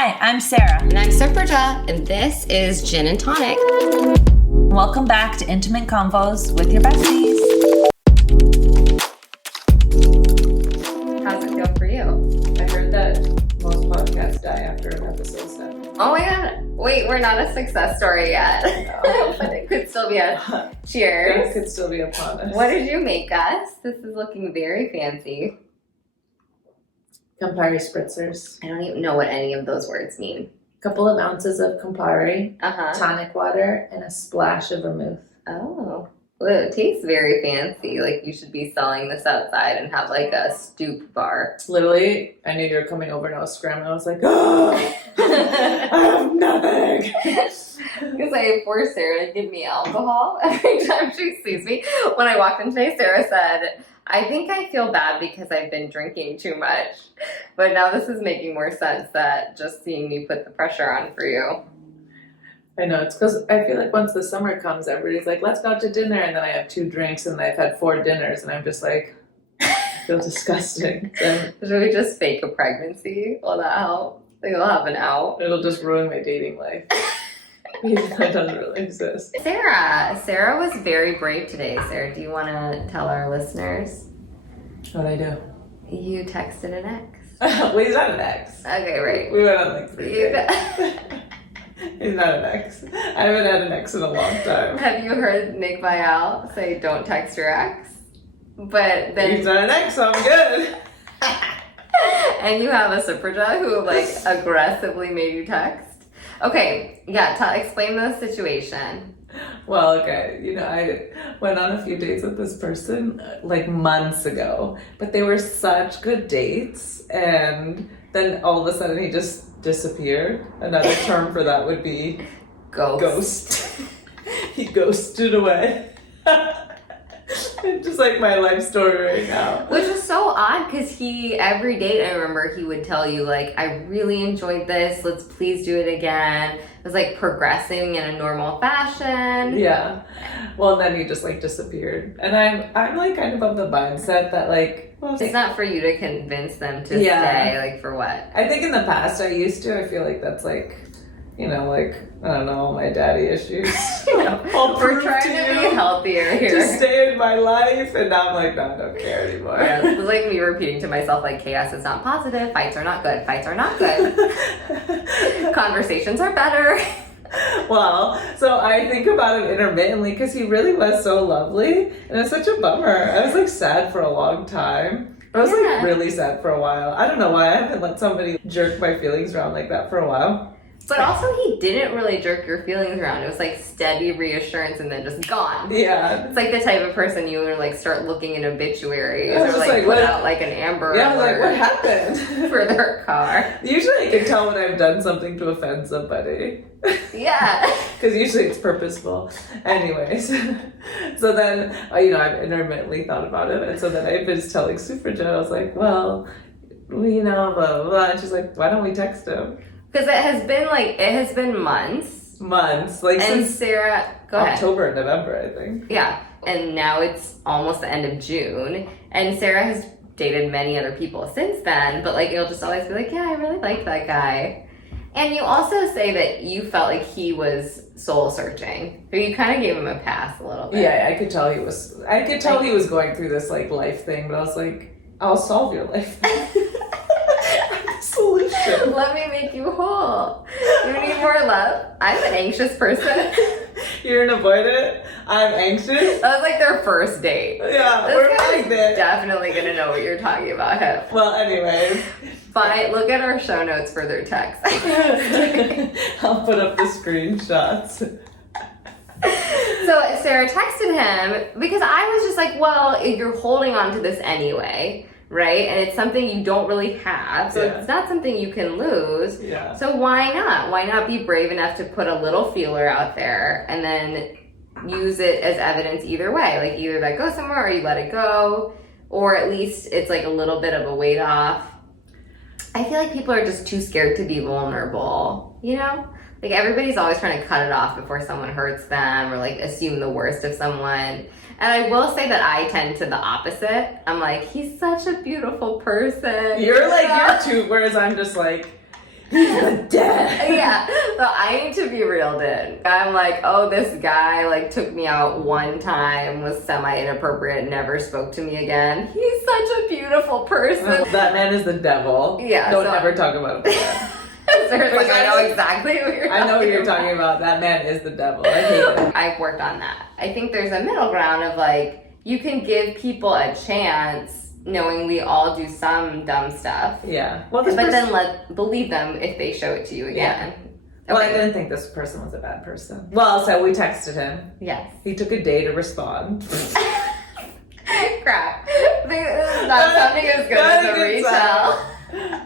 Hi, I'm Sarah. And I'm Supraja, and this is Gin and Tonic. Welcome back to Intimate Convos with your besties. How's it feel for you? I heard that most podcasts die after an episode's done. Oh my god. Wait, we're not a success story yet. No. But it could still be a cheers. It could still be upon us. What did you make us? This is looking very fancy. Campari spritzers. I don't even know what any of those words mean. Couple of ounces of Campari, Uh-huh. tonic water, and a splash of vermouth. Oh. Well, it tastes very fancy. Like you should be selling this outside and have like a stoop bar. Literally, I knew you were coming over and I was scrambling. I was like, oh, I have nothing. Because I forced Sarah to give me alcohol every time she sees me. When I walked in today, Sarah said, I think I feel bad because I've been drinking too much. But now this is making more sense that just seeing me put the pressure on for you. I know, it's because I feel like once the summer comes, everybody's like, let's go out to dinner. And then I have 2 drinks and I've had 4 dinners. And I'm just like, I feel disgusting. Then Should we just fake a pregnancy? Will that help? Like I'll have an out. it'll just ruin my dating life. That doesn't really exist. Sarah was very brave today. Sarah, do you want to tell our listeners? What'd I do? You texted an ex. Well, he's not an ex. Okay, right. We went on like 3 dates. He's not an ex. I haven't had an ex in a long time. Have you heard Nick Vial say don't text your ex? But then He's not an ex, so I'm good. and you have a Supraja who like aggressively made you text. Okay, yeah, explain the situation. Well, okay, I went on a few dates with this person like months ago, but they were such good dates, and then all of a sudden he just disappeared. Another term for that would be ghost. He ghosted away. It's just like my life story right now. Which is so odd because every date I remember he would tell you like, I really enjoyed this, let's please do it again. It was like progressing in a normal fashion. Yeah. Well, then he just like disappeared. And I'm like kind of of the mindset that like, well, It's not for you to convince them to stay, like for what? I think in the past I used to. I feel like that's like, like, I don't know, all my daddy issues. I'll We're prove trying to to you be healthier here. to stay in my life. And now I'm like, no, I don't care anymore. Yeah, it was like me repeating to myself, like, chaos is not positive, fights are not good, fights are not good. Conversations are better. Well, so I think about him intermittently because he really was so lovely. And it's such a bummer. I was like sad for a long time. I was like really sad for a while. I don't know why. I haven't let somebody jerk my feelings around like that for a while. But also he didn't really jerk your feelings around. It was like steady reassurance and then just gone. Yeah. It's like the type of person you would like start looking in obituaries I was or just like like, put what? out like an Amber Yeah, I was like, Alert what happened? for their car. Usually I can tell when I've done something to offend somebody. Yeah. Because usually it's purposeful. Anyways. So then, I've intermittently thought about it. And so then I was telling Supraja, I was like, well, blah, blah, blah. And she's like, why don't we text him? Because it has been months. Like And since Sarah, go ahead. October, November, I think. Yeah. And now it's almost the end of June. And Sarah has dated many other people since then. But like, it'll just always be like, yeah, I really like that guy. And you also say that you felt like he was soul searching. So you kind of gave him a pass a little bit. Yeah, I could tell he was going through this like life thing, but I was like, I'll solve your life thing. Solution. Let me make you whole. You need more love? I'm an anxious person. You're an avoidant. I'm anxious. That was like their first date. Yeah, This we're guy's like that. definitely gonna know what you're talking about him. Well, anyways. Fine, look at our show notes for their text. I'll put up the screenshots. So Sarah texted him because I was just like, well, you're holding on to this anyway, right? And it's something you don't really have, so it's not something you can lose. Yeah. So why not? Why not be brave enough to put a little feeler out there and then use it as evidence either way? Like either that goes somewhere or you let it go, or at least it's like a little bit of a weight off. I feel like people are just too scared to be vulnerable, Like everybody's always trying to cut it off before someone hurts them or like assume the worst of someone. And I will say that I tend to the opposite. I'm like, he's such a beautiful person. You're too, whereas I'm just like, Dead. Yeah, so I need to be reeled in. I'm like, oh, this guy like took me out one time, was semi-inappropriate, never spoke to me again. He's such a beautiful person. That man is the devil. Yeah, Don't so- ever talk about that. Sarah's like, I know exactly what you're I know what you're talking talking about. That man is the devil. I hate it. I've worked on that. I think there's a middle ground of like, you can give people a chance knowing we all do some dumb stuff. Yeah. Well, But then believe them if they show it to you again. Yeah. Well, I didn't think this person was a bad person. Well, so we texted him. Yes. He took a day to respond. Crap. This is not something as good as a retail.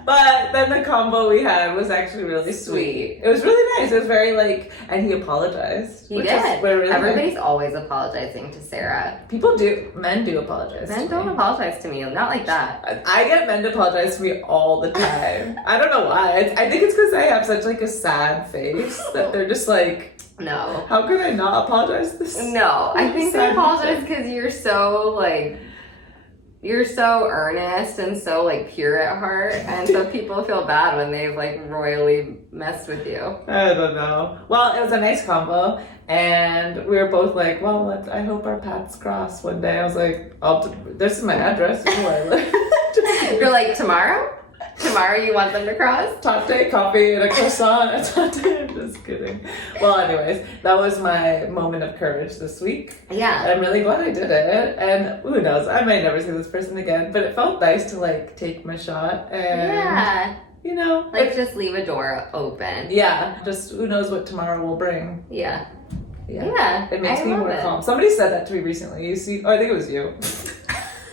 But then the combo we had was actually really sweet. It was really nice. It was very like, and he apologized. He did. Really Everybody's always apologizing to Sarah. Men do apologize. Men don't apologize to me. Not like that. I get men to apologize to me all the time. I don't know why. I think it's because I have such like a sad face that they're just like, No. how could I not apologize this? No. I think they apologize because you're so like, you're so earnest and so like pure at heart, and so people feel bad when they've like royally messed with you. I don't know. Well, it was a nice combo, and we were both like, well, I hope our paths cross one day. I was like, this is my address. This is where I live. You're like, tomorrow? Tomorrow you want them to cross? Latte, coffee, and a croissant. I'm just kidding. Well, anyways, that was my moment of courage this week. Yeah. I'm really glad I did it. And who knows, I might never see this person again, but it felt nice to like take my shot and, Yeah. you know. Like just leave a door open. Yeah, just who knows what tomorrow will bring. Yeah. Yeah. Yeah. It makes I me love more it. calm. Somebody said that to me recently. You see, I think it was you.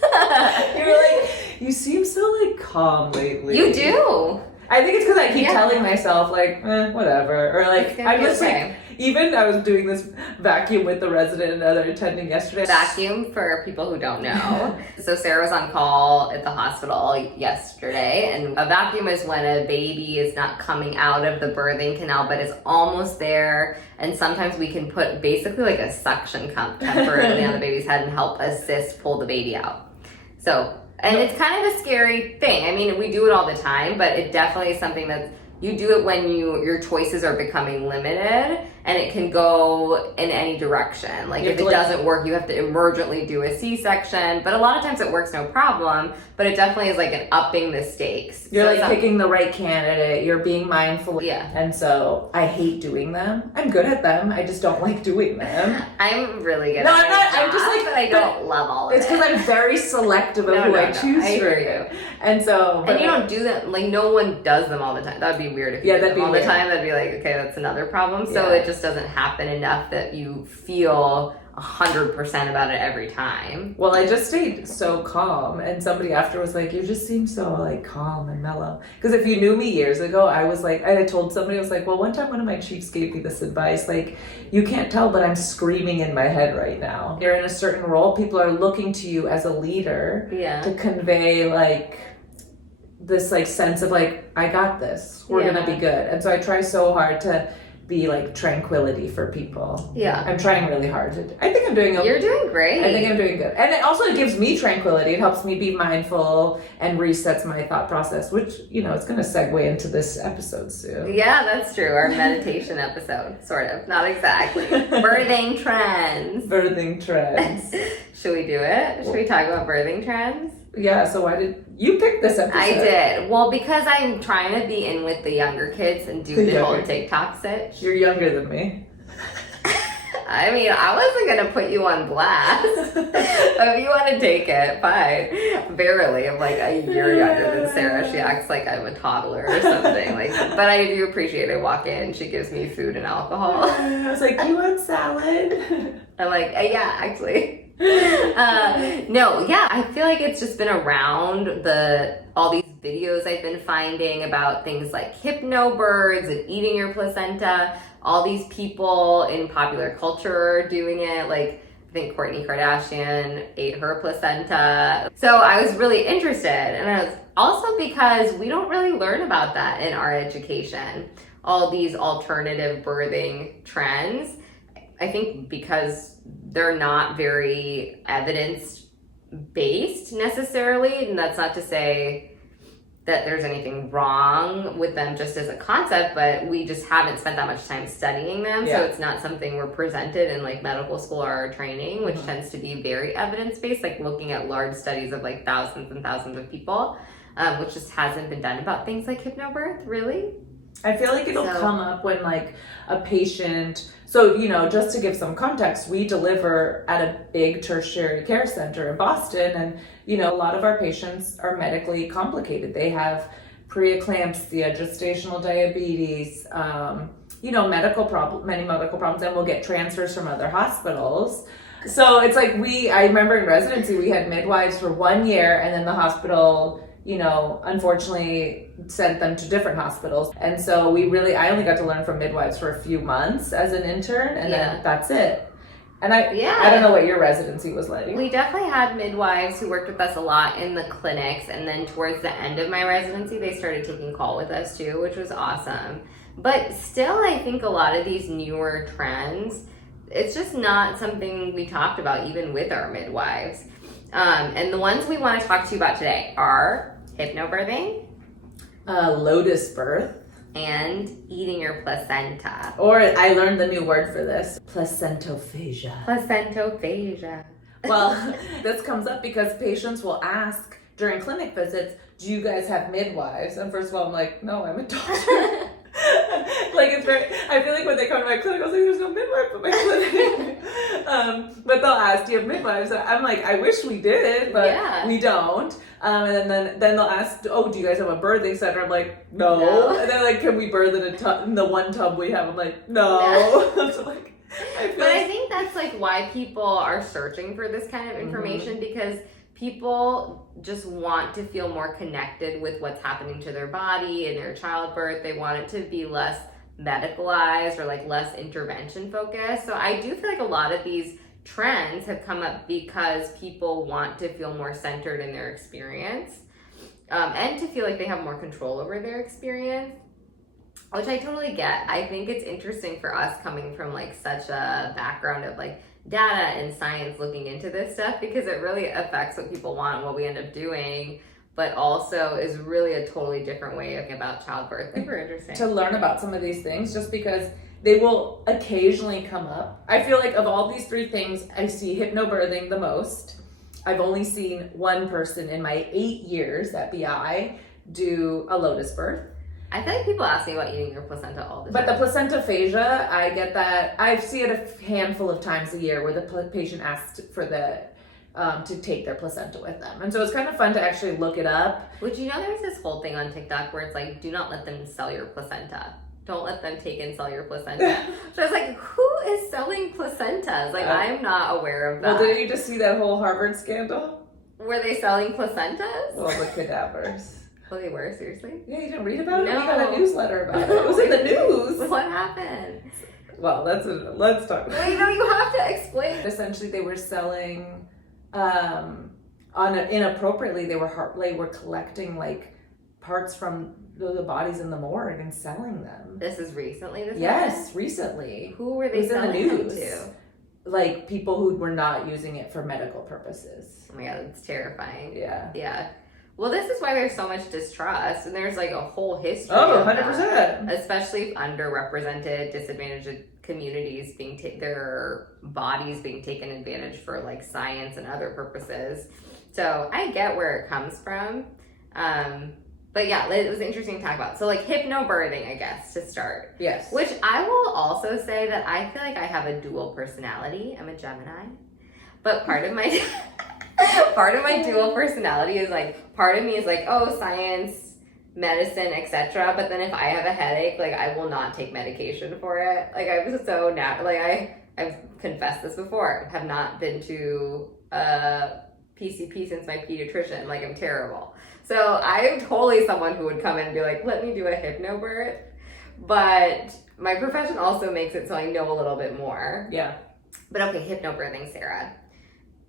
You were like, you seem so like calm lately. You do. I think it's because I keep Yeah. telling myself like, whatever, or like It's gonna I'm be just okay. like, even I was doing this vacuum with the resident and other attending yesterday. Vacuum, for people who don't know. So Sarah was on call at the hospital yesterday, and a vacuum is when a baby is not coming out of the birthing canal but is almost there, and sometimes we can put basically like a suction cup temporarily on the baby's head and help assist pull the baby out. So, and it's kind of a scary thing. I mean, we do it all the time, but it definitely is something that you do it when your choices are becoming limited, and it can go in any direction. Like if it doesn't work, you have to emergently do a C-section, but a lot of times it works no problem, but it definitely is like an upping the stakes. You're So like picking the right candidate. You're being mindful. Yeah. And so I hate doing them. I'm good at them. I just don't like doing them. I'm really good No, at I'm not. my I'm just job, like, but I don't love all of It's it. because I'm very selective of who I choose I for hear it. And so, And you don't do them, like no one does them all the time. That would be weird if you Yeah, did that'd them be all weird. the time. That'd be like, okay, that's another problem. So Yeah. it just doesn't happen enough that you feel 100% about it every time. Well, I just stayed so calm, and somebody after was like, "You just seem so like calm and mellow." Because if you knew me years ago, I was like, I had told somebody, I was like, "Well, one time one of my chiefs gave me this advice, like, you can't tell, but I'm screaming in my head right now. You're in a certain role. People are looking to you as a leader Yeah. to convey like this like sense of like, I got this. We're Yeah. gonna be good." And so I try so hard to be like tranquility for people. Yeah. I'm trying really hard to. I think I'm doing okay. You're doing great. I think I'm doing good. And it also gives me tranquility. It helps me be mindful and resets my thought process, which, you know, it's going to segue into this episode soon. Yeah, that's true. Our meditation episode, sort of. Not exactly. Birthing trends. Birthing trends. Should we do it? Should we talk about birthing trends? Yeah, so why did you pick this episode? I did. Well, because I'm trying to be in with the younger kids and do the whole Younger. TikTok sitch. You're younger than me. I mean, I wasn't gonna put you on blast. If you want to take it, fine. Barely, I'm like a year younger than Sarah. She acts like I'm a toddler or something. Like, but I do appreciate it. I walk in, she gives me food and alcohol. I was like, you want salad? I'm like, yeah, actually. No, yeah, I feel like it's just been around all these videos I've been finding about things like hypnobirths and eating your placenta. All these people in popular culture are doing it. Like, I think Kourtney Kardashian ate her placenta. So I was really interested, and I was also because we don't really learn about that in our education. All these alternative birthing trends. I think because they're not very evidence-based necessarily, and that's not to say that there's anything wrong with them just as a concept, but we just haven't spent that much time studying them. Yeah. So it's not something we're presented in like medical school or our training, which tends to be very evidence-based, like looking at large studies of like thousands and thousands of people, which just hasn't been done about things like hypnobirth, really. I feel like it'll come up when like a patient, so, you know, just to give some context, we deliver at a big tertiary care center in Boston, and, you know, a lot of our patients are medically complicated. They have preeclampsia, gestational diabetes, you know, many medical problems, and we'll get transfers from other hospitals. So it's like I remember in residency, we had midwives for 1 year, and then the hospital, you know, unfortunately sent them to different hospitals. And so I only got to learn from midwives for a few months as an intern, and then that's it. And I don't know what your residency was like. We definitely had midwives who worked with us a lot in the clinics, and then towards the end of my residency, they started taking call with us too, which was awesome. But still, I think a lot of these newer trends, it's just not something we talked about even with our midwives. And the ones we want to talk to you about today are hypnobirthing, Lotus birth, and eating your placenta. Or I learned the new word for this, placentophagia. Placentophagia. Well, this comes up because patients will ask during clinic visits, do you guys have midwives? And first of all, I'm like, no, I'm a doctor. Like, it's very, I feel like when they come to my clinic, I was like, there's no midwife at my clinic. But they'll ask, do you have midwives? I'm like, I wish we did, but we don't. And then they'll ask, oh, do you guys have a birthing center? I'm like, no. And they're like, can we birth in the one tub we have? I'm like, no. So like, I think that's like why people are searching for this kind of information, because people just want to feel more connected with what's happening to their body in their childbirth. They want it to be less medicalized or like less intervention focused. So I do feel like a lot of these trends have come up because people want to feel more centered in their experience, and to feel like they have more control over their experience, which I totally get. I think it's interesting for us coming from like such a background of like data and science looking into this stuff, because it really affects what people want and what we end up doing, but also is really a totally different way of thinking about childbirth. Super interesting to learn about some of these things, just because they will occasionally come up. I feel like of all these three things, I see hypnobirthing the most. I've only seen one person in my 8 years at BI do a Lotus birth. I feel like people ask me about eating your placenta all the time. But the placentophagia, I get that. I see it a handful of times a year where the patient asks for to take their placenta with them. And so it's kind of fun to actually look it up. Would you know there's this whole thing on TikTok where it's like, do not let them sell your placenta. Don't let them take and sell your placenta. So I was like, who is selling placentas? Like, I'm not aware of that. Well, didn't you just see that whole Harvard scandal? Were they selling placentas? Well, the cadavers. Oh, they were? Seriously? Yeah, you didn't read about it? No. We got a newsletter about it. It was in the news. What happened? Well, let's talk about it. Wait, no, you have to explain. Essentially, they were selling, inappropriately, they were collecting like parts from the bodies in the morgue and selling them. This is recently? Yes, recently. Who were they selling them to? Like people who were not using it for medical purposes. Oh my god, that's terrifying. Yeah. Well, this is why there's so much distrust, and there's like a whole history. Oh, of 100%. that, especially underrepresented, disadvantaged communities their bodies being taken advantage for like science and other purposes. So I get where it comes from. But yeah, it was interesting to talk about. So like hypnobirthing, I guess, to start. Yes. Which I will also say that I feel like I have a dual personality. I'm a Gemini. But part of my dual personality is like, part of me is like, oh, science, medicine, etc. But then if I have a headache, like I will not take medication for it. Like I'm so I've confessed this before. I have not been to a PCP since my pediatrician. Like I'm terrible. So I'm totally someone who would come in and be like, let me do a hypnobirth. But my profession also makes it so I know a little bit more. Yeah. But okay, hypnobirthing, Sarah.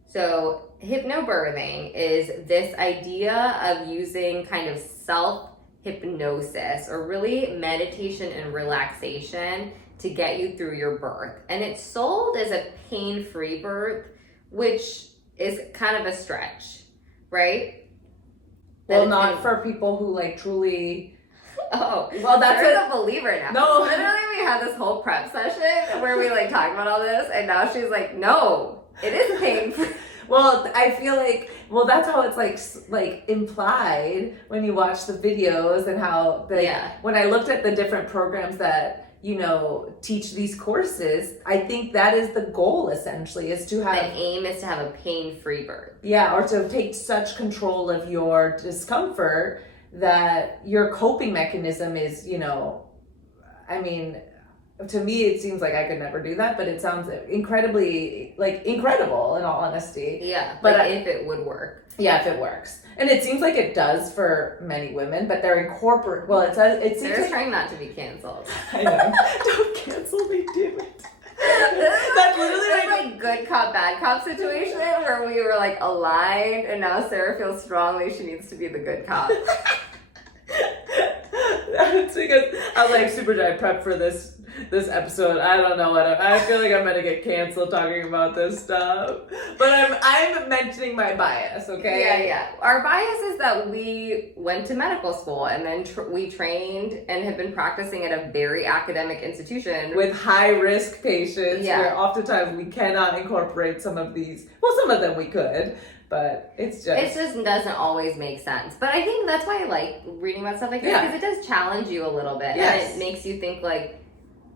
So hypnobirthing is this idea of using kind of self-hypnosis or really meditation and relaxation to get you through your birth. And it's sold as a pain-free birth, which is kind of a stretch, right? Well, not for people who like truly. Oh, well, that's Sarah's a believer now. No, literally, we had this whole prep session where we like talked about all this, and now she's like, "No, it is painful." Well, I feel like, well, that's how it's like implied when you watch the videos and how when I looked at the different programs that teach these courses, I think that is the goal essentially, is to have the aim is to have a pain-free birth. Yeah, or to take such control of your discomfort that your coping mechanism is, I mean, to me it seems like I could never do that, but it sounds incredibly incredible in all honesty. Yeah, but if it would work. Yeah, if it works. And it seems like it does for many women, but they're incorporate. Well, it seems they're trying not to be canceled. I know. Don't cancel me, damn it. That's literally like good cop, bad cop situation where we were like aligned, and now Sarah feels strongly she needs to be the good cop. That's because I was like, Supraja, I prepped for this episode. I don't know I feel like I'm gonna get canceled talking about this stuff, but I'm mentioning my bias. Okay. Yeah. Our bias is that we went to medical school and then we trained and have been practicing at a very academic institution with high risk patients. Where oftentimes we cannot incorporate some of these. Well, some of them we could. But it just doesn't always make sense. But I think that's why I like reading about stuff like this, because it does challenge you a little bit. Yes. And it makes you think like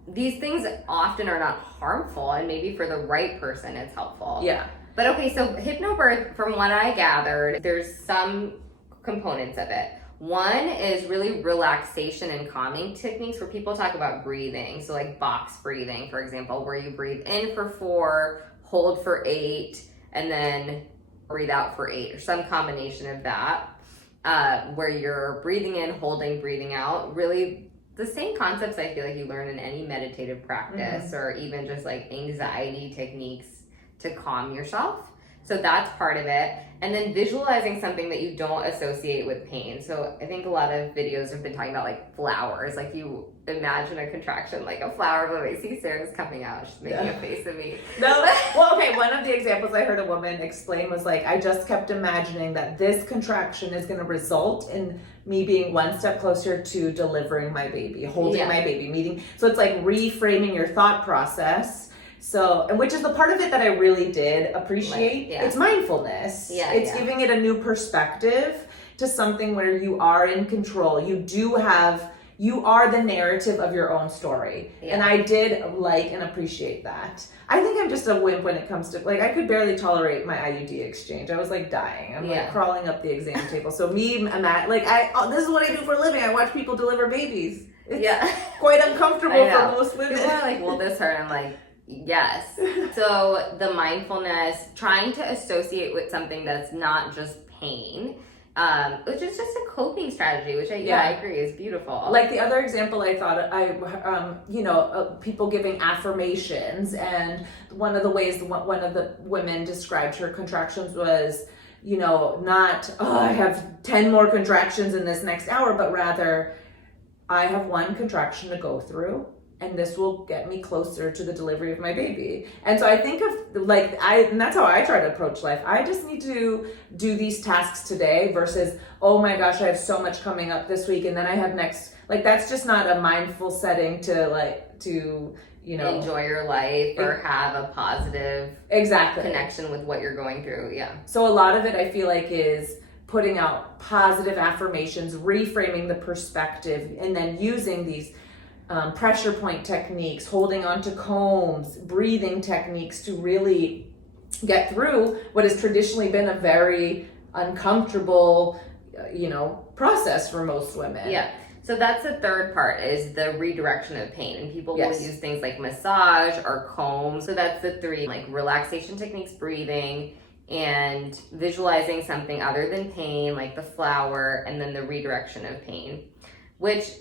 these things often are not harmful, and maybe for the right person it's helpful. Yeah. But okay, so hypnobirth, from what I gathered, there's some components of it. One is really relaxation and calming techniques where people talk about breathing. So like box breathing, for example, where you breathe in for 4, hold for 8, and then breathe out for 8, or some combination of that, where you're breathing in, holding, breathing out. Really the same concepts I feel like you learn in any meditative practice, or even just like anxiety techniques to calm yourself. So that's part of it. And then visualizing something that you don't associate with pain. So I think a lot of videos have been talking about like flowers. Like you imagine a contraction like a flower, but I see Sarah's coming out. She's making a face at me. No, well, okay, one of the examples I heard a woman explain was like, I just kept imagining that this contraction is going to result in me being one step closer to delivering my baby, holding my baby, meeting. So it's like reframing your thought process. So, and which is the part of it that I really did appreciate. It's mindfulness. It's giving it a new perspective to something where you are in control. You are the narrative of your own story. And I did like and appreciate that. I think I'm just a wimp when it comes to, like, I could barely tolerate my IUD exchange. I was like dying. I'm like crawling up the exam table. So me, this is what I do for a living. I watch people deliver babies. It's quite uncomfortable for most women. People are like, will this hurt? I'm like, yes. So the mindfulness, trying to associate with something that's not just pain, which is just a coping strategy, which I agree is beautiful. Like the other example I thought people giving affirmations, and one of the ways one of the women described her contractions was, not, I have 10 more contractions in this next hour, but rather I have one contraction to go through, and this will get me closer to the delivery of my baby. And so I think of and that's how I try to approach life. I just need to do these tasks today versus, oh my gosh, I have so much coming up this week, and then I have next, that's just not a mindful setting to enjoy your life or have a positive connection with what you're going through. So a lot of it I feel like is putting out positive affirmations, reframing the perspective, and then using these pressure point techniques, holding on to combs, breathing techniques to really get through what has traditionally been a very uncomfortable, process for most women. So that's the third part, is the redirection of pain. And people will use things like massage or combs. So that's the 3, like relaxation techniques, breathing, and visualizing something other than pain, like the flower, and then the redirection of pain.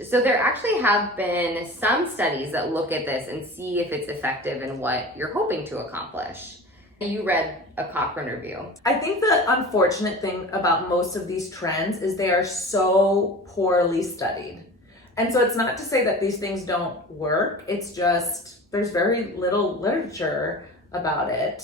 So there actually have been some studies that look at this and see if it's effective in what you're hoping to accomplish. You read a Cochrane review. I think the unfortunate thing about most of these trends is they are so poorly studied. And so it's not to say that these things don't work. It's just there's very little literature about it.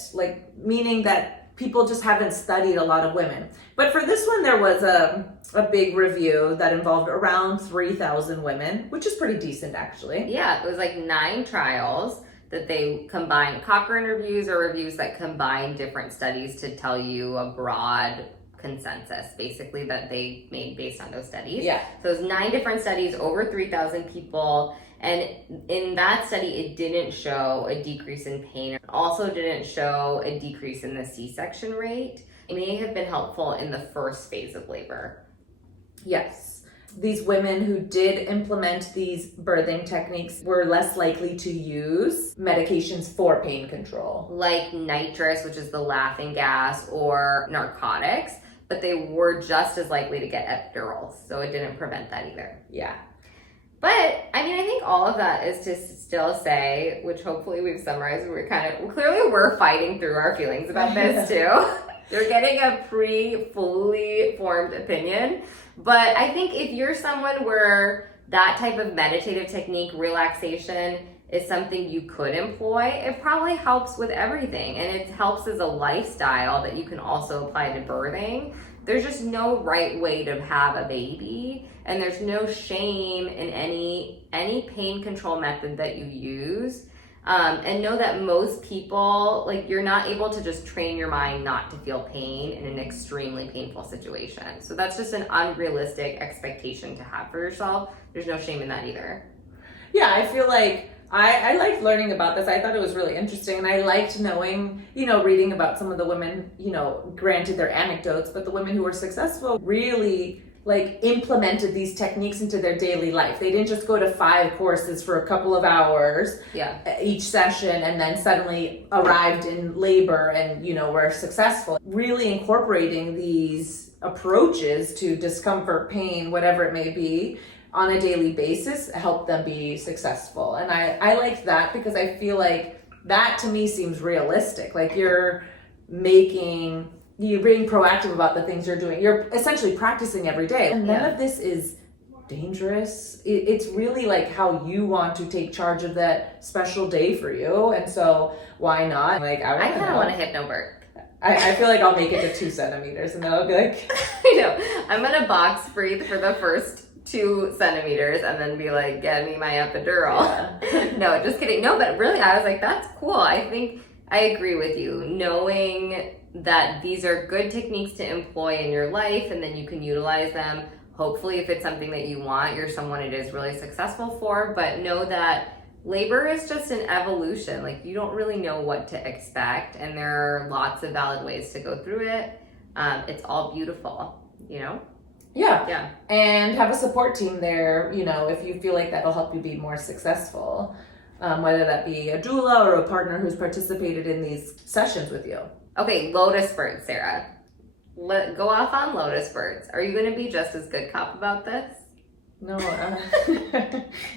Meaning that people just haven't studied a lot of women. But for this one, there was a big review that involved around 3,000 women, which is pretty decent, actually. Yeah, it was like 9 trials that they combined Cochrane reviews or reviews that combine different studies to tell you a broad consensus, basically, that they made based on those studies. Yeah. So it was 9 different studies, over 3,000 people. And in that study, it didn't show a decrease in pain. It also didn't show a decrease in the C-section rate. It may have been helpful in the first phase of labor. Yes. These women who did implement these birthing techniques were less likely to use medications for pain control. Like nitrous, which is the laughing gas, or narcotics, but they were just as likely to get epidurals. So it didn't prevent that either. Yeah. But I mean, I think all of that is to still say, which hopefully we've summarized, we're fighting through our feelings about this too. You're getting a fully formed opinion. But I think if you're someone where that type of meditative technique, relaxation, is something you could employ, it probably helps with everything. And it helps as a lifestyle that you can also apply to birthing. There's just no right way to have a baby, and there's no shame in any pain control method that you use. And know that most people, like, you're not able to just train your mind not to feel pain in an extremely painful situation. So that's just an unrealistic expectation to have for yourself. There's no shame in that either. Yeah, I feel like I liked learning about this. I thought it was really interesting, and I liked knowing, reading about some of the women, granted their anecdotes, but the women who were successful really implemented these techniques into their daily life. They didn't just go to 5 courses for a couple of hours each session and then suddenly arrived in labor and, were successful. Really incorporating these approaches to discomfort, pain, whatever it may be, on a daily basis help them be successful. And I like that because I feel like that to me seems realistic. Like you're being proactive about the things you're doing. You're essentially practicing every day. And none of this is dangerous. It's really like how you want to take charge of that special day for you. And so why not? I kind of want to hypnobirth. I feel like I'll make it to 2 centimeters and then I'll be like... I know. I'm going to box breathe for the first 2 centimeters and then be like, get me my epidural. Yeah. No, just kidding. No, but really, I was like, that's cool. I think I agree with you. Knowing that these are good techniques to employ in your life and then you can utilize them. Hopefully, if it's something that you want, you're someone it is really successful for, but know that labor is just an evolution. Like, you don't really know what to expect, and there are lots of valid ways to go through it. It's all beautiful, Yeah. And have a support team there, if you feel like that'll help you be more successful, whether that be a doula or a partner who's participated in these sessions with you. Okay, Lotus birds, Sarah. Go off on Lotus birds. Are you going to be just as good cop about this? No.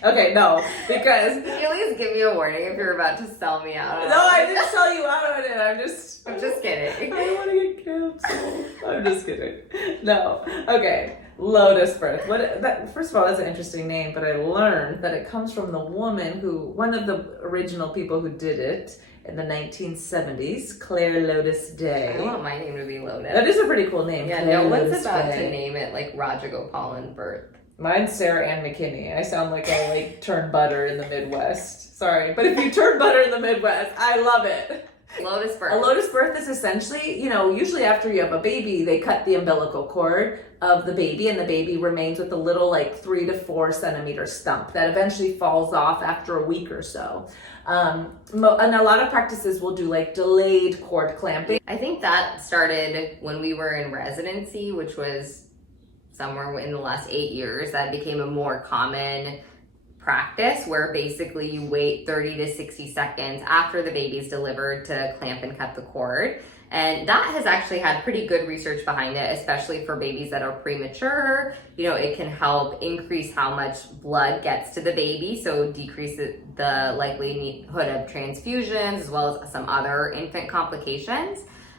Okay, no, because... Can you at least give me a warning if you're about to sell me out? No, I didn't sell you out on it. I'm just kidding. I don't want to get canceled. I'm just kidding. No. Okay. Lotus birth. First of all, that's an interesting name, but I learned that it comes from the woman one of the original people who did it in the 1970s, Claire Lotus Day. I want my name to be Lotus. That is a pretty cool name. Yeah, Claire no one's Lotus about Day. to name it like Rajagopalan birth. Mine's Sarah Ann McKinney. I sound like I turn butter in the Midwest. Sorry, but if you turn butter in the Midwest, I love it. Lotus birth. A lotus birth is essentially, usually after you have a baby, they cut the umbilical cord of the baby and the baby remains with a little 3 to 4 centimeter stump that eventually falls off after a week or so. And a lot of practices will do delayed cord clamping. I think that started when we were in residency, which was somewhere in the last 8 years. That became a more common practice where basically you wait 30 to 60 seconds after the baby's delivered to clamp and cut the cord. And that has actually had pretty good research behind it, especially for babies that are premature. It can help increase how much blood gets to the baby, so decrease the likelihood of transfusions as well as some other infant complications.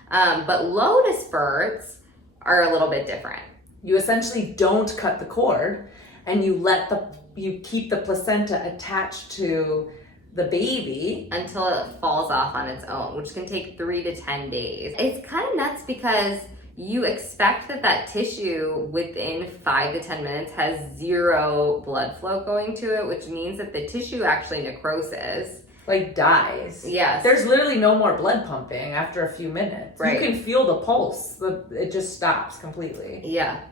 But Lotus births are a little bit different. You essentially don't cut the cord and you keep the placenta attached to the baby until it falls off on its own, which can take 3 to 10 days. It's kind of nuts because you expect that tissue within 5 to 10 minutes has zero blood flow going to it, which means that the tissue actually necroses. Like dies. Yes. There's literally no more blood pumping after a few minutes. Right. You can feel the pulse. It just stops completely. Yeah.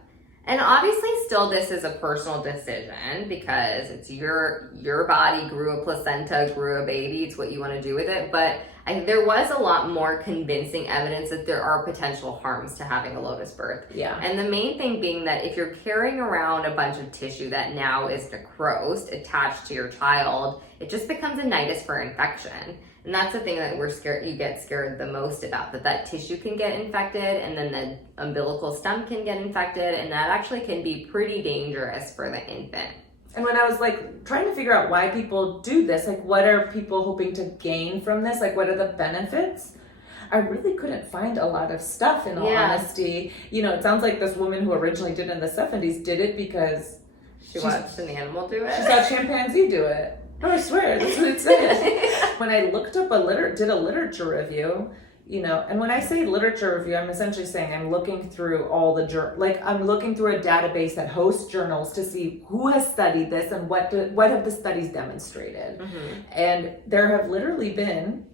And obviously still this is a personal decision because it's your body grew a placenta, grew a baby. It's what you want to do with it. But there was a lot more convincing evidence that there are potential harms to having a Lotus birth. Yeah. And the main thing being that if you're carrying around a bunch of tissue that now is necrosed attached to your child, it just becomes a nidus for infection. And that's the thing that you get scared the most about, that tissue can get infected and then the umbilical stump can get infected, and that actually can be pretty dangerous for the infant. And when I was like trying to figure out why people do this, like what are people hoping to gain from this? Like what are the benefits? I really couldn't find a lot of stuff in all honesty. You know, it sounds like this woman who originally did it in the 70s did it because she watched an animal do it. She saw a chimpanzee do it. Oh, I swear, that's what it said. When I looked up did a literature review, you know, and when I say literature review, I'm essentially saying I'm looking through all the I'm looking through a database that hosts journals to see who has studied this and what have the studies demonstrated. Mm-hmm. And there have literally been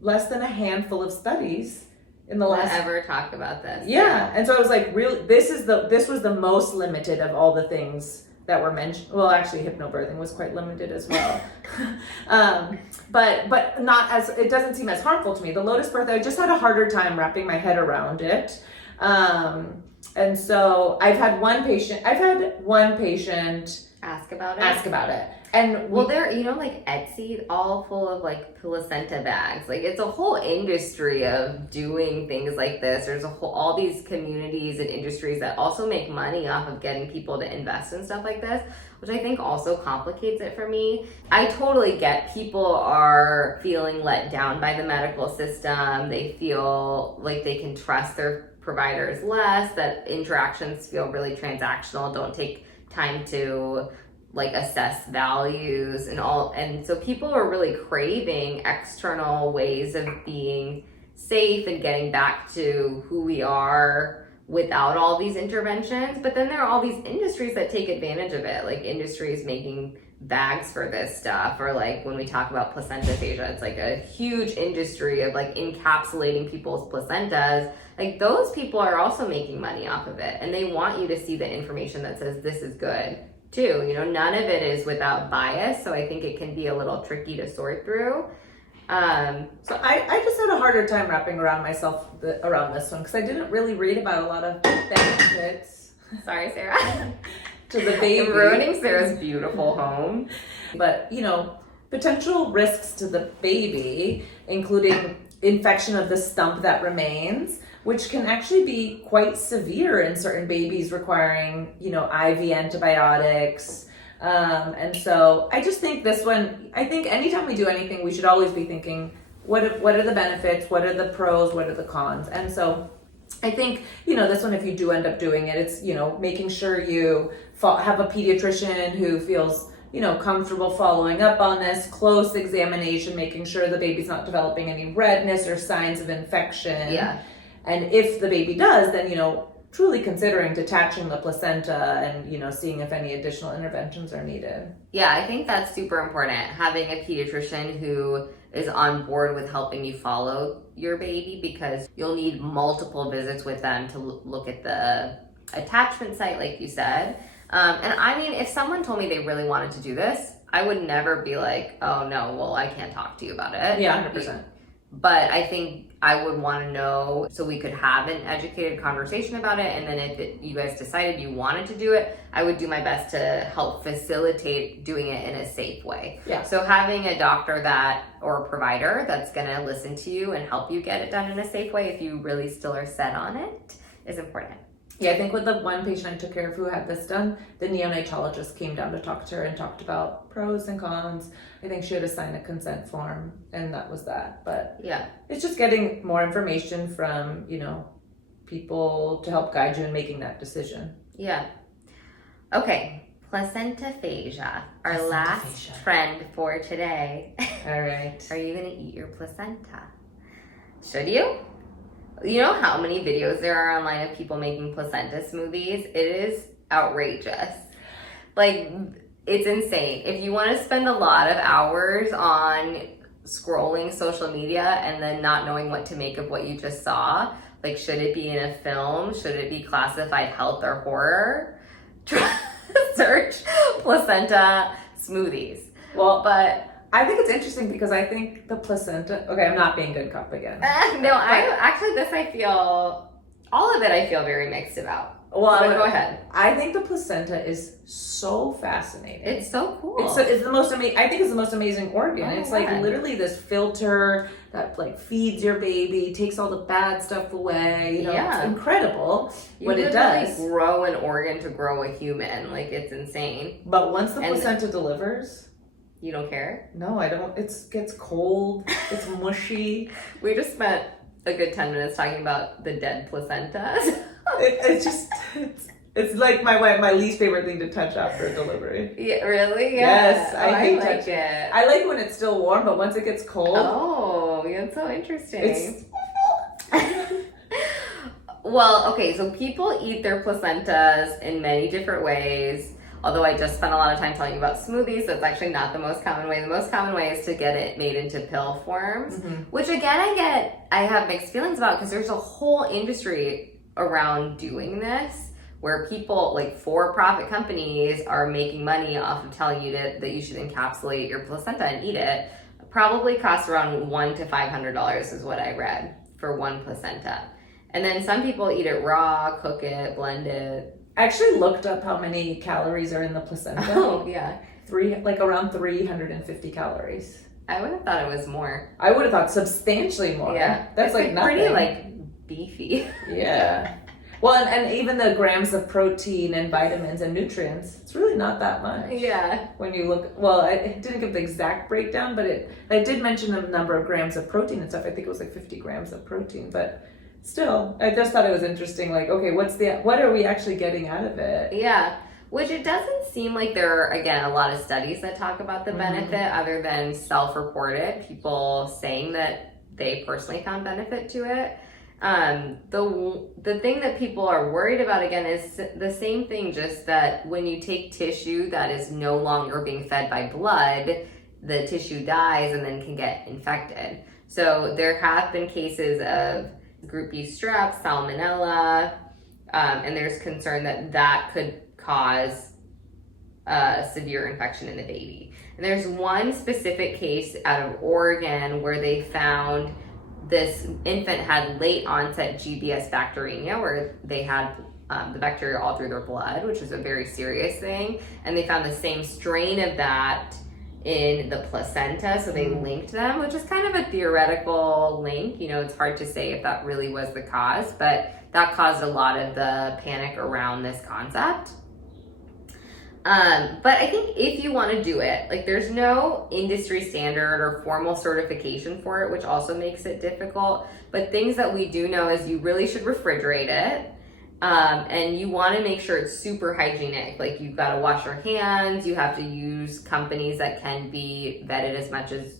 less than a handful of studies in the last ever talk about this. Yeah, and so I was like, really, this was the most limited of all the things that were mentioned. Well, actually, hypnobirthing was quite limited as well. But not as, it doesn't seem as harmful to me. The Lotus birth, I just had a harder time wrapping my head around it. And so I've had one patient ask about it. And well, there, you know, like Etsy, all full of like placenta bags. Like it's a whole industry of doing things like this. There's all these communities and industries that also make money off of getting people to invest in stuff like this, which I think also complicates it for me. I totally get people are feeling let down by the medical system. They feel like they can trust their providers less, that interactions feel really transactional, don't take time to like assess values and all. And so people are really craving external ways of being safe and getting back to who we are without all these interventions. But then there are all these industries that take advantage of it, like industries making bags for this stuff, or like when we talk about placentophagia, it's like a huge industry of like encapsulating people's placentas. Like those people are also making money off of it, and they want you to see the information that says this is good too. You know, none of it is without bias, so I think it can be a little tricky to sort through. So I just had a harder time wrapping around myself around this one because I didn't really read about a lot of benefits. Sorry, Sarah. To the baby. I'm ruining Sarah's beautiful home. But, you know, potential risks to the baby, including infection of the stump that remains, which can actually be quite severe in certain babies requiring, you know, IV antibiotics. And so I just think this one, I think anytime we do anything, we should always be thinking, what are the benefits? What are the pros? What are the cons? And so I think, you know, this one, if you do end up doing it, it's, you know, making sure you have a pediatrician who feels, you know, comfortable following up on this, close examination, making sure the baby's not developing any redness or signs of infection. Yeah. And if the baby does, then, you know, truly considering detaching the placenta and, you know, seeing if any additional interventions are needed. Yeah, I think that's super important. Having a pediatrician who is on board with helping you follow your baby, because you'll need multiple visits with them to look at the attachment site, like you said. And I mean, if someone told me they really wanted to do this, I would never be like, oh no, well, I can't talk to you about it. Yeah, 100%. But I think I would want to know so we could have an educated conversation about it. And then if you guys decided you wanted to do it, I would do my best to help facilitate doing it in a safe way. Yeah. So having a doctor or a provider that's going to listen to you and help you get it done in a safe way, if you really still are set on it, is important. Yeah, I think with the one patient I took care of who had this done, the neonatologist came down to talk to her and talked about pros and cons. I think she had to sign a consent form, and that was that. But yeah, it's just getting more information from, you know, people to help guide you in making that decision. Yeah. Okay. Placentophagia, our last trend for today. All right. Are you going to eat your placenta? Should you? You know how many videos there are online of people making placenta smoothies? It is outrageous. Like, it's insane. If you want to spend a lot of hours on scrolling social media and then not knowing what to make of what you just saw, like, should it be in a film? Should it be classified health or horror? Search placenta smoothies. Well, but I think it's interesting because I think the placenta. Okay, I'm not being good cop again. I feel all of it. I feel very mixed about. Well, go ahead. I think the placenta is so fascinating. It's so cool. It's the most amazing. I think it's the most amazing organ. Oh, it's like literally this filter that like feeds your baby, takes all the bad stuff away. You know, it's incredible what it does. Grow an organ to grow a human. Like, it's insane. But once the placenta delivers, you don't care? No, I don't. It gets cold. It's mushy. We just spent a good 10 minutes talking about the dead placentas. It's like my least favorite thing to touch after delivery. Yeah, really? Yeah. Yes, I hate like it. I like when it's still warm, but once it gets cold. Oh, that's so interesting. Well, okay, so people eat their placentas in many different ways. Although I just spent a lot of time telling you about smoothies, that's actually not the most common way. The most common way is to get it made into pill forms, which again, I have mixed feelings about because there's a whole industry around doing this where people, like for-profit companies, are making money off of telling you that you should encapsulate your placenta and eat it. Probably costs around $100 to $500 is what I read for one placenta. And then some people eat it raw, cook it, blend it. I actually looked up how many calories are in the placenta. Oh, yeah. Around 350 calories. I would have thought it was more. I would have thought substantially more. Yeah. That's like nothing. Pretty like beefy. Yeah. Well, and even the grams of protein and vitamins and nutrients, it's really not that much. Yeah. When you look, well, I didn't give the exact breakdown, but I did mention a number of grams of protein and stuff. I think it was like 50 grams of protein, but still, I just thought it was interesting. Like, okay, what are we actually getting out of it? Yeah. Which it doesn't seem like there are, again, a lot of studies that talk about the benefit other than self-reported, people saying that they personally found benefit to it. The thing that people are worried about, again, is the same thing, just that when you take tissue that is no longer being fed by blood, the tissue dies and then can get infected. So there have been cases of group B strep, salmonella, and there's concern that could cause severe infection in the baby. And there's one specific case out of Oregon where they found this infant had late onset GBS bacteremia, where they had the bacteria all through their blood, which was a very serious thing. And they found the same strain of that in the placenta, so they linked them, which is kind of a theoretical link. You know, it's hard to say if that really was the cause, but that caused a lot of the panic around this concept. But I think if you want to do it, like, there's no industry standard or formal certification for it, which also makes it difficult. But things that we do know is you really should refrigerate it. And you want to make sure it's super hygienic. Like, you've got to wash your hands. You have to use companies that can be vetted as much as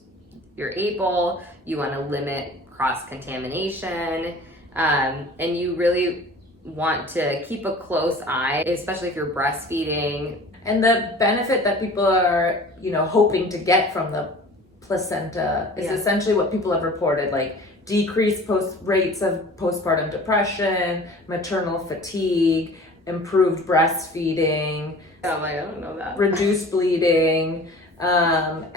you're able. You want to limit cross-contamination. And you really want to keep a close eye, especially if you're breastfeeding. And the benefit that people are, hoping to get from the placenta is essentially what people have reported, like decreased rates of postpartum depression, maternal fatigue, improved breastfeeding. Oh, I don't know that. Reduced bleeding. But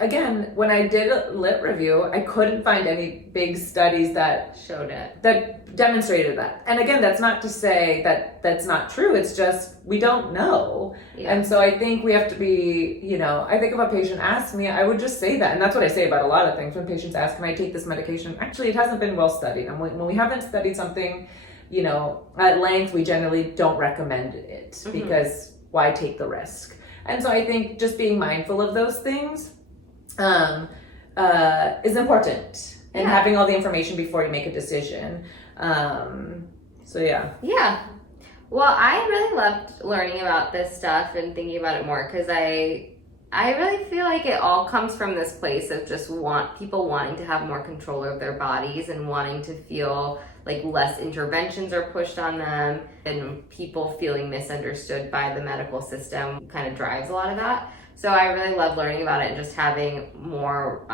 again, when I did a lit review, I couldn't find any big studies that showed it, that demonstrated that. And again, that's not to say that that's not true. It's just, we don't know. Yeah. And so I think we have to be, I think if a patient asks me, I would just say that. And that's what I say about a lot of things. When patients ask, can I take this medication? Actually, it hasn't been well studied. And when we haven't studied something, at length, we generally don't recommend it because why take the risk? And so I think just being mindful of those things is important, and having all the information before you make a decision. Yeah. Yeah. Well, I really loved learning about this stuff and thinking about it more because I really feel like it all comes from this place of just people wanting to have more control of their bodies and wanting to feel like less interventions are pushed on them, and people feeling misunderstood by the medical system kind of drives a lot of that. So I really love learning about it and just having more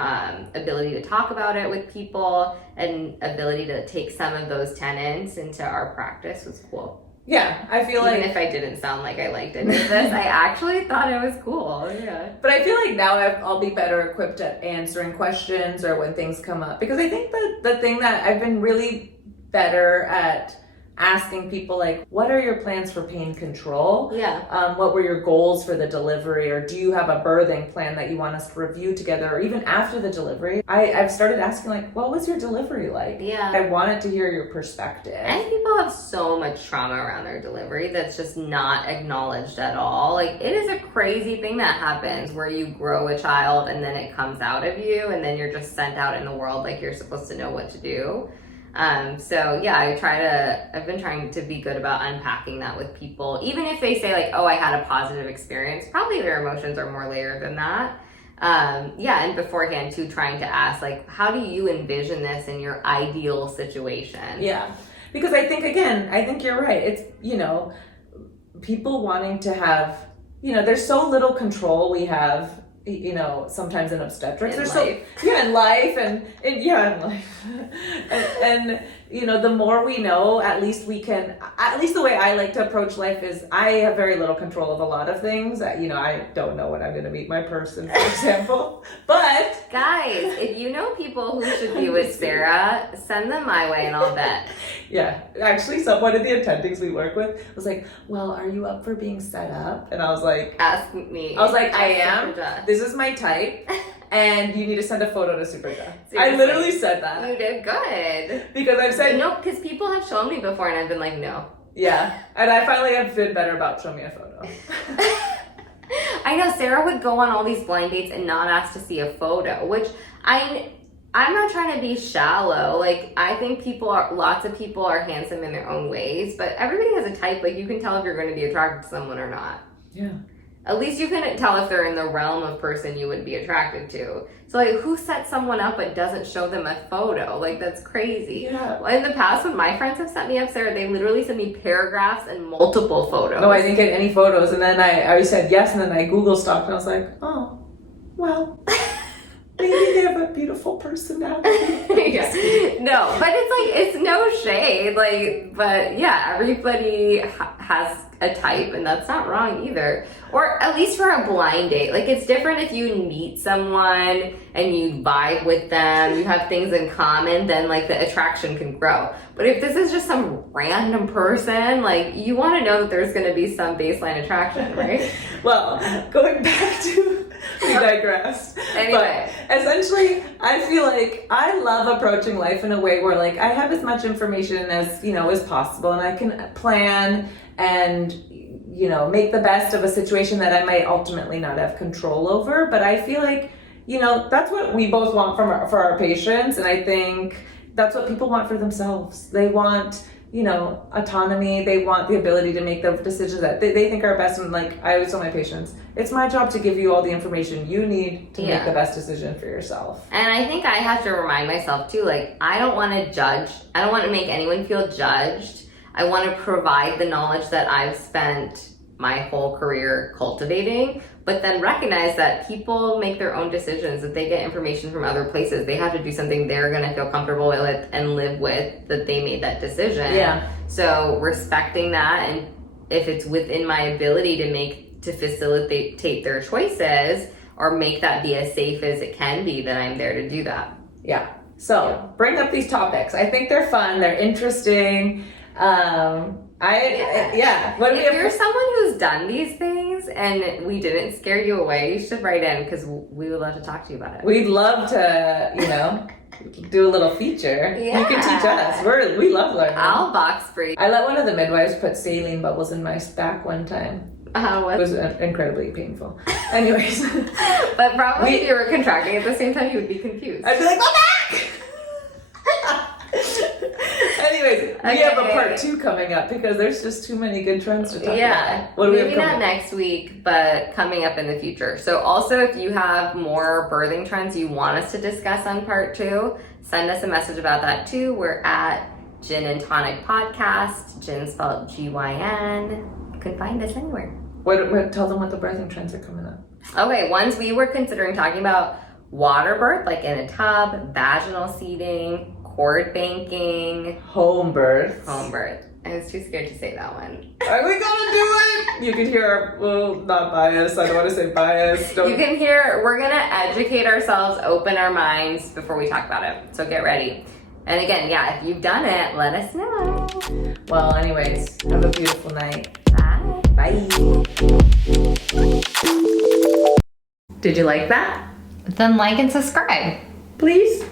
ability to talk about it with people and ability to take some of those tenets into our practice was cool. Yeah, I feel like... Even if I didn't sound like I liked any of this, I actually thought it was cool, yeah. But I feel like now I'll be better equipped at answering questions or when things come up. Because I think that the thing that I've been really better at asking people, like, what are your plans for pain control? Yeah. What were your goals for the delivery? Or do you have a birthing plan that you want us to review together? Or even after the delivery, I've started asking, like, what was your delivery like? Yeah. I wanted to hear your perspective. And people have so much trauma around their delivery that's just not acknowledged at all. Like, it is a crazy thing that happens where you grow a child and then it comes out of you and then you're just sent out in the world like you're supposed to know what to do. So yeah, I've been trying to be good about unpacking that with people. Even if they say like, oh, I had a positive experience, probably their emotions are more layered than that. And beforehand too, trying to ask like, how do you envision this in your ideal situation? Yeah, because I think you're right. It's, people wanting to have, there's so little control we have, sometimes in obstetrics. In life. And the more we know, at least the way I like to approach life is I have very little control of a lot of things. I don't know when I'm going to meet my person, for example. But guys, if you know people who should be with Sarah, send them my way and I'll bet. Yeah, actually, one of the attendings we work with was like, well, are you up for being set up? And I was like, ask me. I was like, I am. Supraja. This is my type. And you need to send a photo to Supraja. Seriously. I literally said that. You did good. Because I've said... No, because people have shown me before and I've been like, no. Yeah. And I finally have been better about showing me a photo. I know Sarah would go on all these blind dates and not ask to see a photo, which I'm not trying to be shallow. Like, I think lots of people are handsome in their own ways, but everybody has a type. Like, you can tell if you're going to be attracted to someone or not. Yeah. At least you can tell if they're in the realm of person you would be attracted to. So, like, who sets someone up but doesn't show them a photo? Like, that's crazy. Yeah. In the past, when my friends have set me up, Sarah, they literally send me paragraphs and multiple photos. No, I didn't get any photos. And then I said yes, and then I Google stalked, and I was like, oh, well... Maybe they have a beautiful personality. Yeah. No, but it's no shade. But yeah, everybody has a type, and that's not wrong either. Or at least for a blind date. Like, it's different if you meet someone and you vibe with them, you have things in common, then like the attraction can grow. But if this is just some random person, like, you want to know that there's going to be some baseline attraction, right? Well, going back to... We digressed. Anyway. But essentially, I feel like I love approaching life in a way where, like, I have as much information as, as possible, and I can plan and, make the best of a situation that I might ultimately not have control over. But I feel like, that's what we both want for our patients, and I think that's what people want for themselves. They want... autonomy. They want the ability to make the decisions that they think are best. And like I always tell my patients, it's my job to give you all the information you need to make the best decision for yourself. And I think I have to remind myself too, like, I don't want to judge. I don't want to make anyone feel judged. I want to provide the knowledge that I've spent my whole career cultivating, but then recognize that people make their own decisions, that they get information from other places. They have to do something they're going to feel comfortable with and live with, that they made that decision. Yeah. So respecting that, and if it's within my ability to facilitate their choices or make that be as safe as it can be, then I'm there to do that. Yeah. So bring up these topics. I think they're fun. They're interesting. If you're someone who's done these things and we didn't scare you away, you should write in because we would love to talk to you about it. We'd love to, do a little feature. Yeah. You can teach us. We love learning. I'll box for you. I let one of the midwives put saline bubbles in my back one time. It was incredibly painful. Anyways. But probably if you were contracting at the same time, you would be confused. I'd be like, go back! Anyways, We have a part 2 coming up because there's just too many good trends to talk about. What do we have maybe not next week, but coming up in the future. So also, if you have more birthing trends you want us to discuss on part 2, send us a message about that too. We're at Gin and Tonic Podcast. Gin spelled Gyn. You can find us anywhere. Tell them what the birthing trends are coming up. Okay, ones we were considering talking about: water birth, like in a tub, vaginal seeding, cord banking, home birth. I was too scared to say that one. Are we gonna do it? You can hear, not biased. I don't want to say biased. You can hear, we're gonna educate ourselves, open our minds before we talk about it. So get ready. And again, if you've done it, let us know. Well, anyways, have a beautiful night. Bye. Bye. Did you like that? Then like and subscribe. Please.